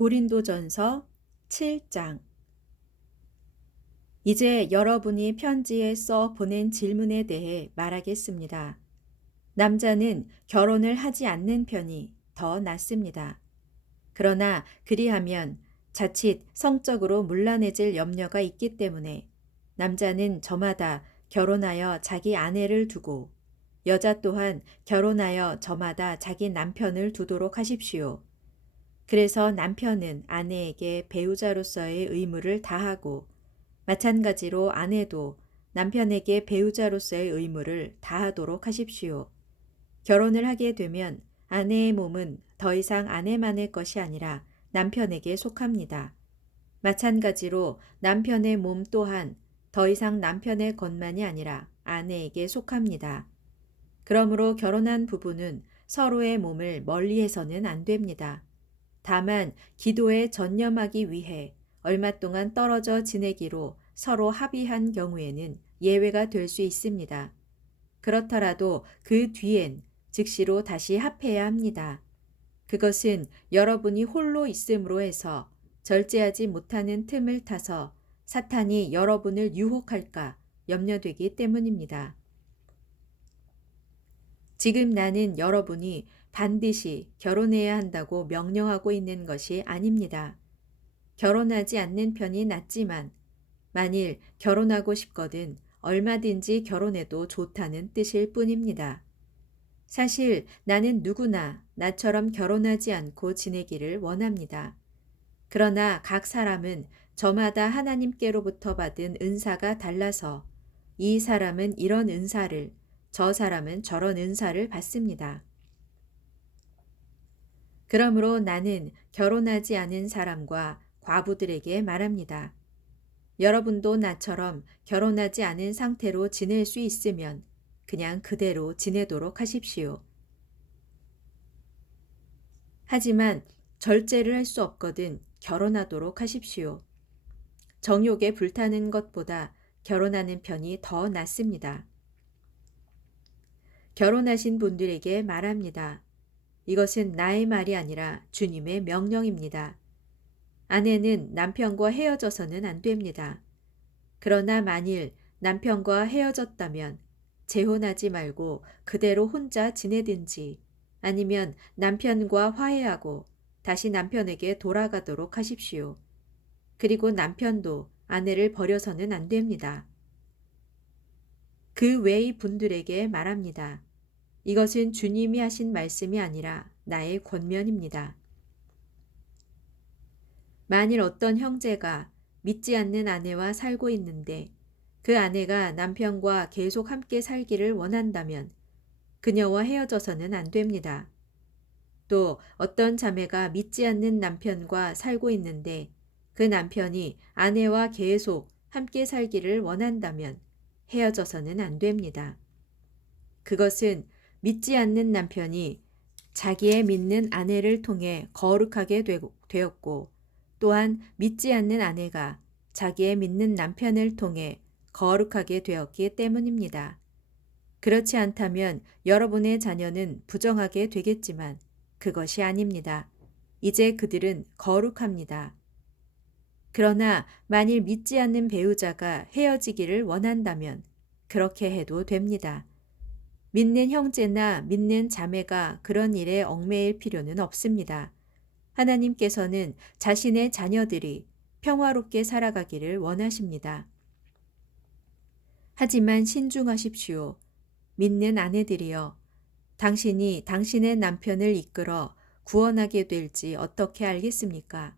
고린도전서 7장. 이제 여러분이 편지에 써 보낸 질문에 대해 말하겠습니다. 남자는 결혼을 하지 않는 편이 더 낫습니다. 그러나 그리하면 자칫 성적으로 문란해질 염려가 있기 때문에 남자는 저마다 결혼하여 자기 아내를 두고 여자 또한 결혼하여 저마다 자기 남편을 두도록 하십시오. 그래서 남편은 아내에게 배우자로서의 의무를 다하고 마찬가지로 아내도 남편에게 배우자로서의 의무를 다하도록 하십시오. 결혼을 하게 되면 아내의 몸은 더 이상 아내만의 것이 아니라 남편에게 속합니다. 마찬가지로 남편의 몸 또한 더 이상 남편의 것만이 아니라 아내에게 속합니다. 그러므로 결혼한 부부는 서로의 몸을 멀리해서는 안 됩니다. 다만 기도에 전념하기 위해 얼마 동안 떨어져 지내기로 서로 합의한 경우에는 예외가 될 수 있습니다. 그렇더라도 그 뒤엔 즉시로 다시 합해야 합니다. 그것은 여러분이 홀로 있음으로 해서 절제하지 못하는 틈을 타서 사탄이 여러분을 유혹할까 염려되기 때문입니다. 지금 나는 여러분이 반드시 결혼해야 한다고 명령하고 있는 것이 아닙니다. 결혼하지 않는 편이 낫지만 만일 결혼하고 싶거든 얼마든지 결혼해도 좋다는 뜻일 뿐입니다. 사실 나는 누구나 나처럼 결혼하지 않고 지내기를 원합니다. 그러나 각 사람은 저마다 하나님께로부터 받은 은사가 달라서 이 사람은 이런 은사를, 저 사람은 저런 은사를 받습니다. 그러므로 나는 결혼하지 않은 사람과 과부들에게 말합니다. 여러분도 나처럼 결혼하지 않은 상태로 지낼 수 있으면 그냥 그대로 지내도록 하십시오. 하지만 절제를 할 수 없거든 결혼하도록 하십시오. 정욕에 불타는 것보다 결혼하는 편이 더 낫습니다. 결혼하신 분들에게 말합니다. 이것은 나의 말이 아니라 주님의 명령입니다. 아내는 남편과 헤어져서는 안 됩니다. 그러나 만일 남편과 헤어졌다면 재혼하지 말고 그대로 혼자 지내든지 아니면 남편과 화해하고 다시 남편에게 돌아가도록 하십시오. 그리고 남편도 아내를 버려서는 안 됩니다. 그 외의 분들에게 말합니다. 이것은 주님이 하신 말씀이 아니라 나의 권면입니다. 만일 어떤 형제가 믿지 않는 아내와 살고 있는데 그 아내가 남편과 계속 함께 살기를 원한다면 그녀와 헤어져서는 안 됩니다. 또 어떤 자매가 믿지 않는 남편과 살고 있는데 그 남편이 아내와 계속 함께 살기를 원한다면 헤어져서는 안 됩니다. 그것은 믿지 않는 남편이 자기의 믿는 아내를 통해 거룩하게 되었고 또한 믿지 않는 아내가 자기의 믿는 남편을 통해 거룩하게 되었기 때문입니다. 그렇지 않다면 여러분의 자녀는 부정하게 되겠지만 그것이 아닙니다. 이제 그들은 거룩합니다. 그러나 만일 믿지 않는 배우자가 헤어지기를 원한다면 그렇게 해도 됩니다. 믿는 형제나 믿는 자매가 그런 일에 얽매일 필요는 없습니다. 하나님께서는 자신의 자녀들이 평화롭게 살아가기를 원하십니다. 하지만 신중하십시오. 믿는 아내들이여, 당신이 당신의 남편을 이끌어 구원하게 될지 어떻게 알겠습니까?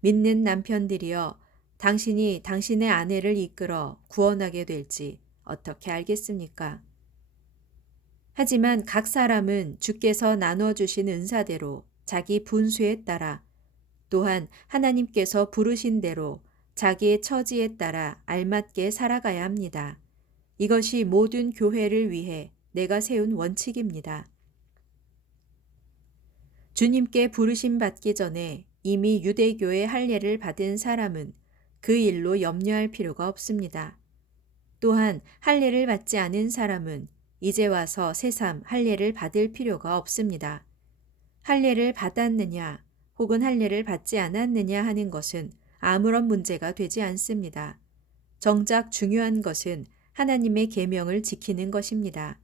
믿는 남편들이여, 당신이 당신의 아내를 이끌어 구원하게 될지 어떻게 알겠습니까? 하지만 각 사람은 주께서 나눠주신 은사대로 자기 분수에 따라 또한 하나님께서 부르신 대로 자기의 처지에 따라 알맞게 살아가야 합니다. 이것이 모든 교회를 위해 내가 세운 원칙입니다. 주님께 부르심 받기 전에 이미 유대교의 할례를 받은 사람은 그 일로 염려할 필요가 없습니다. 또한 할례를 받지 않은 사람은 이제 와서 새삼 할례를 받을 필요가 없습니다. 할례를 받았느냐 혹은 할례를 받지 않았느냐 하는 것은 아무런 문제가 되지 않습니다. 정작 중요한 것은 하나님의 계명을 지키는 것입니다.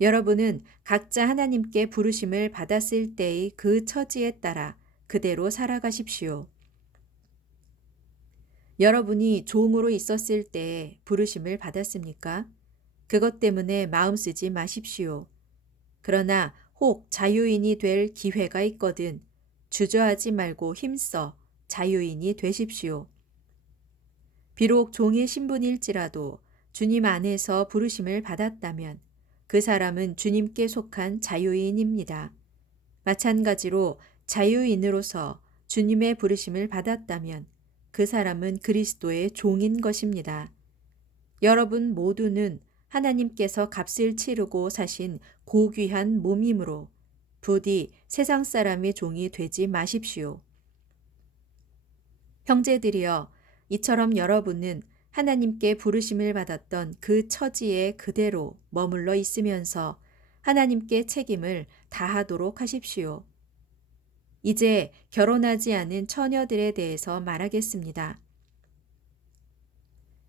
여러분은 각자 하나님께 부르심을 받았을 때의 그 처지에 따라 그대로 살아가십시오. 여러분이 종으로 있었을 때에 부르심을 받았습니까? 그것 때문에 마음 쓰지 마십시오. 그러나 혹 자유인이 될 기회가 있거든 주저하지 말고 힘써 자유인이 되십시오. 비록 종의 신분일지라도 주님 안에서 부르심을 받았다면 그 사람은 주님께 속한 자유인입니다. 마찬가지로 자유인으로서 주님의 부르심을 받았다면 그 사람은 그리스도의 종인 것입니다. 여러분 모두는 하나님께서 값을 치르고 사신 고귀한 몸이므로 부디 세상 사람의 종이 되지 마십시오. 형제들이여, 이처럼 여러분은 하나님께 부르심을 받았던 그 처지에 그대로 머물러 있으면서 하나님께 책임을 다하도록 하십시오. 이제 결혼하지 않은 처녀들에 대해서 말하겠습니다.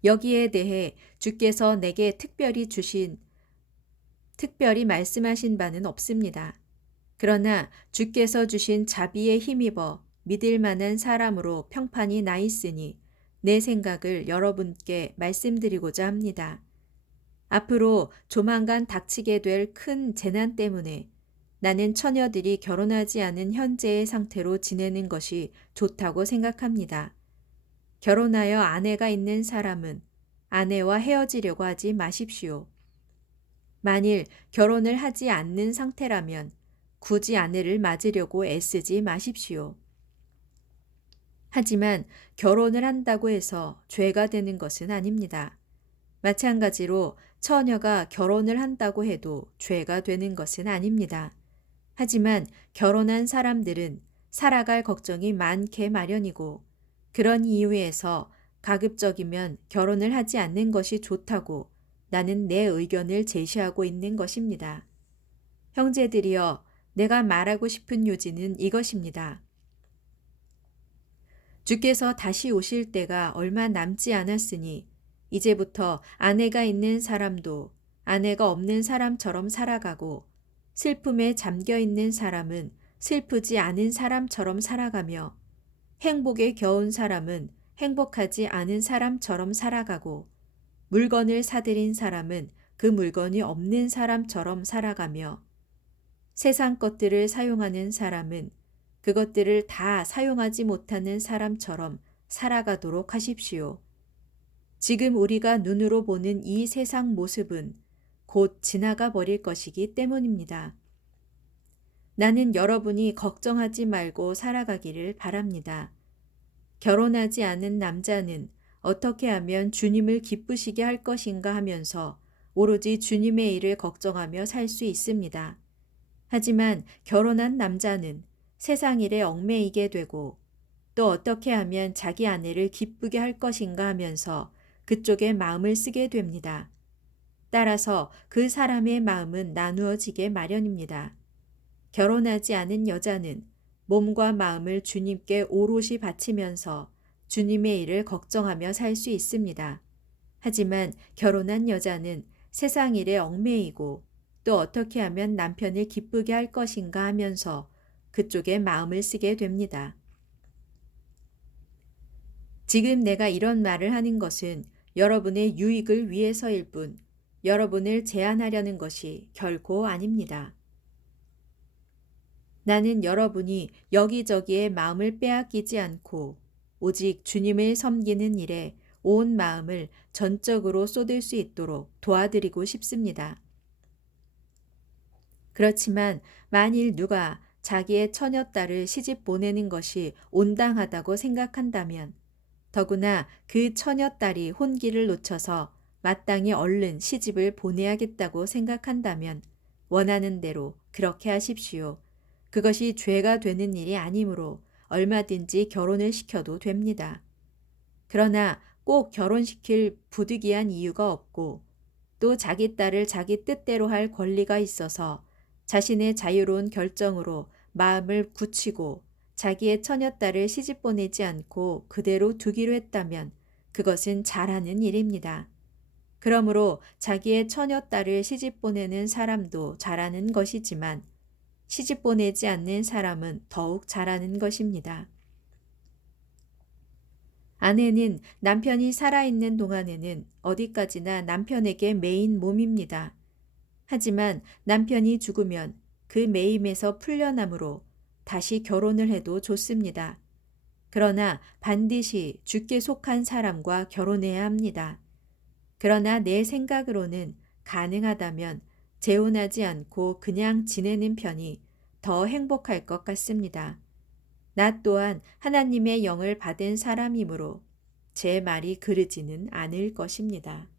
여기에 대해 주께서 내게 특별히 말씀하신 바는 없습니다. 그러나 주께서 주신 자비에 힘입어 믿을 만한 사람으로 평판이 나 있으니 내 생각을 여러분께 말씀드리고자 합니다. 앞으로 조만간 닥치게 될 큰 재난 때문에 나는 처녀들이 결혼하지 않은 현재의 상태로 지내는 것이 좋다고 생각합니다. 결혼하여 아내가 있는 사람은 아내와 헤어지려고 하지 마십시오. 만일 결혼을 하지 않는 상태라면 굳이 아내를 맞으려고 애쓰지 마십시오. 하지만 결혼을 한다고 해서 죄가 되는 것은 아닙니다. 마찬가지로 처녀가 결혼을 한다고 해도 죄가 되는 것은 아닙니다. 하지만 결혼한 사람들은 살아갈 걱정이 많게 마련이고 그런 이유에서 가급적이면 결혼을 하지 않는 것이 좋다고 나는 내 의견을 제시하고 있는 것입니다. 형제들이여, 내가 말하고 싶은 요지는 이것입니다. 주께서 다시 오실 때가 얼마 남지 않았으니 이제부터 아내가 있는 사람도 아내가 없는 사람처럼 살아가고 슬픔에 잠겨 있는 사람은 슬프지 않은 사람처럼 살아가며 행복에 겨운 사람은 행복하지 않은 사람처럼 살아가고 물건을 사들인 사람은 그 물건이 없는 사람처럼 살아가며 세상 것들을 사용하는 사람은 그것들을 다 사용하지 못하는 사람처럼 살아가도록 하십시오. 지금 우리가 눈으로 보는 이 세상 모습은 곧 지나가 버릴 것이기 때문입니다. 나는 여러분이 걱정하지 말고 살아가기를 바랍니다. 결혼하지 않은 남자는 어떻게 하면 주님을 기쁘시게 할 것인가 하면서 오로지 주님의 일을 걱정하며 살 수 있습니다. 하지만 결혼한 남자는 세상 일에 얽매이게 되고 또 어떻게 하면 자기 아내를 기쁘게 할 것인가 하면서 그쪽에 마음을 쓰게 됩니다. 따라서 그 사람의 마음은 나누어지게 마련입니다. 결혼하지 않은 여자는 몸과 마음을 주님께 오롯이 바치면서 주님의 일을 걱정하며 살 수 있습니다. 하지만 결혼한 여자는 세상 일에 얽매이고 또 어떻게 하면 남편을 기쁘게 할 것인가 하면서 그쪽에 마음을 쓰게 됩니다. 지금 내가 이런 말을 하는 것은 여러분의 유익을 위해서일 뿐 여러분을 제한하려는 것이 결코 아닙니다. 나는 여러분이 여기저기에 마음을 빼앗기지 않고 오직 주님을 섬기는 일에 온 마음을 전적으로 쏟을 수 있도록 도와드리고 싶습니다. 그렇지만 만일 누가 자기의 처녀딸을 시집 보내는 것이 온당하다고 생각한다면 더구나 그 처녀딸이 혼기를 놓쳐서 마땅히 얼른 시집을 보내야겠다고 생각한다면 원하는 대로 그렇게 하십시오. 그것이 죄가 되는 일이 아니므로 얼마든지 결혼을 시켜도 됩니다. 그러나 꼭 결혼시킬 부득이한 이유가 없고 또 자기 딸을 자기 뜻대로 할 권리가 있어서 자신의 자유로운 결정으로 마음을 굳히고 자기의 처녀딸을 시집 보내지 않고 그대로 두기로 했다면 그것은 잘하는 일입니다. 그러므로 자기의 처녀딸을 시집 보내는 사람도 잘하는 것이지만 시집 보내지 않는 사람은 더욱 잘하는 것입니다. 아내는 남편이 살아있는 동안에는 어디까지나 남편에게 매인 몸입니다. 하지만 남편이 죽으면 그 매임에서 풀려나므로 다시 결혼을 해도 좋습니다. 그러나 반드시 주께 속한 사람과 결혼해야 합니다. 그러나 내 생각으로는 가능하다면 재혼하지 않고 그냥 지내는 편이 더 행복할 것 같습니다. 나 또한 하나님의 영을 받은 사람이므로 제 말이 그르지는 않을 것입니다.